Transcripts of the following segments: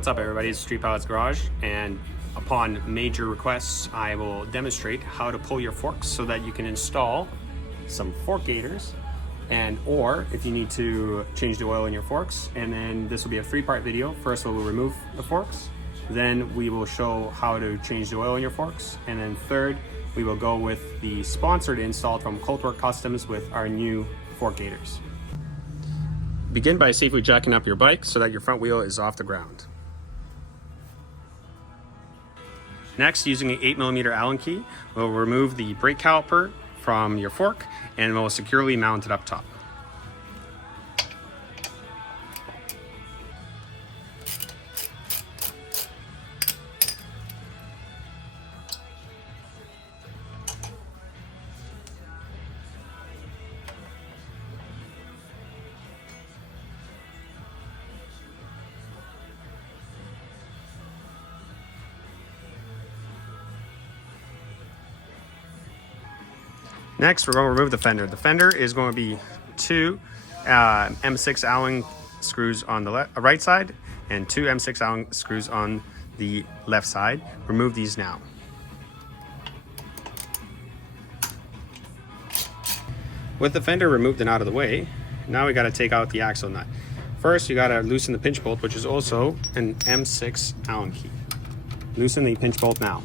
What's up everybody, it's Street Pilot's Garage, and upon major requests I will demonstrate how to pull your forks so that you can install some fork gaiters, and or if you need to change the oil in your forks. And then this will be a three-part video. First we'll remove the forks, then we will show how to change the oil in your forks, and then third we will go with the sponsored install from Coltwork Customs with our new fork gaiters. Begin by safely jacking up your bike so that your front wheel is off the ground. Next, using an 8mm Allen key, we'll remove the brake caliper from your fork and we'll securely mount it up top. Next, we're going to remove the fender. The fender is going to be two M6 Allen screws on the right side and two M6 Allen screws on the left side. Remove these now. With the fender removed and out of the way, now we got to take out the axle nut. First, you got to loosen the pinch bolt, which is also an M6 Allen key. Loosen the pinch bolt now.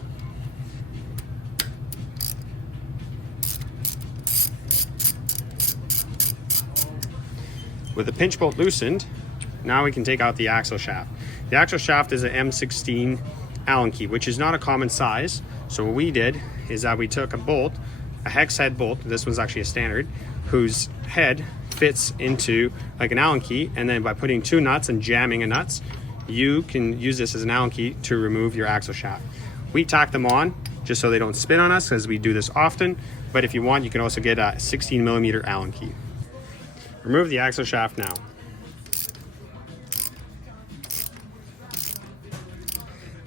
With the pinch bolt loosened, now we can take out the axle shaft. The axle shaft is an M16 Allen key, which is not a common size. So what we did is that we took a bolt, a hex head bolt, this one's actually a standard, whose head fits into like an Allen key, and then by putting two nuts and jamming a nuts, you can use this as an Allen key to remove your axle shaft. We tack them on just so they don't spin on us, because we do this often, but if you want, you can also get a 16mm Allen key. Remove the axle shaft now.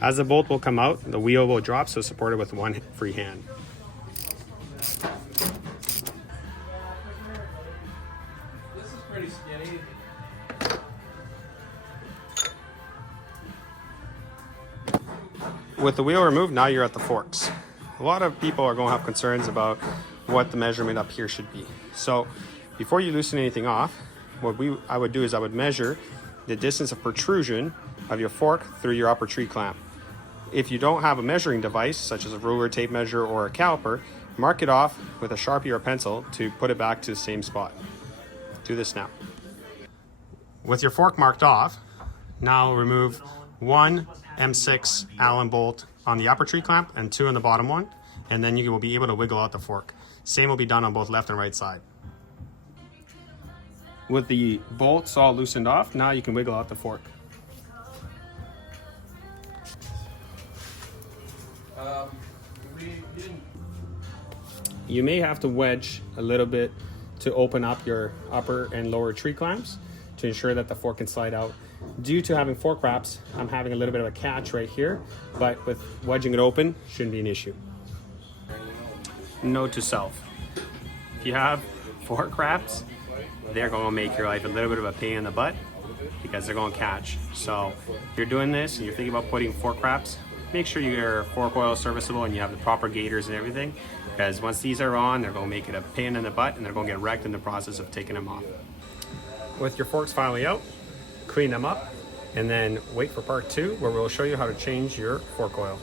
As the bolt will come out, the wheel will drop, so support it with one free hand. This is pretty skinny. With the wheel removed, now you're at the forks. A lot of people are going to have concerns about what the measurement up here should be. So before you loosen anything off, what I would do is I would measure the distance of protrusion of your fork through your upper tree clamp. If you don't have a measuring device, such as a ruler, tape measure, or a caliper, mark it off with a Sharpie or a pencil to put it back to the same spot. Do this now. With your fork marked off, now remove one M6 Allen bolt on the upper tree clamp and two on the bottom one, and then you will be able to wiggle out the fork. Same will be done on both left and right side. With the bolts all loosened off, now you can wiggle out the fork. You may have to wedge a little bit to open up your upper and lower tree clamps to ensure that the fork can slide out. Due to having fork wraps, I'm having a little bit of a catch right here, but with wedging it open, shouldn't be an issue. Note to self: if you have fork wraps, they're going to make your life a little bit of a pain in the butt because they're going to catch. So if you're doing this and you're thinking about putting fork wraps, make sure your fork oil is serviceable and you have the proper gaiters and everything, because once these are on, they're going to make it a pain in the butt and they're going to get wrecked in the process of taking them off. With your forks finally out, clean them up and then wait for part two, where we'll show you how to change your fork oil.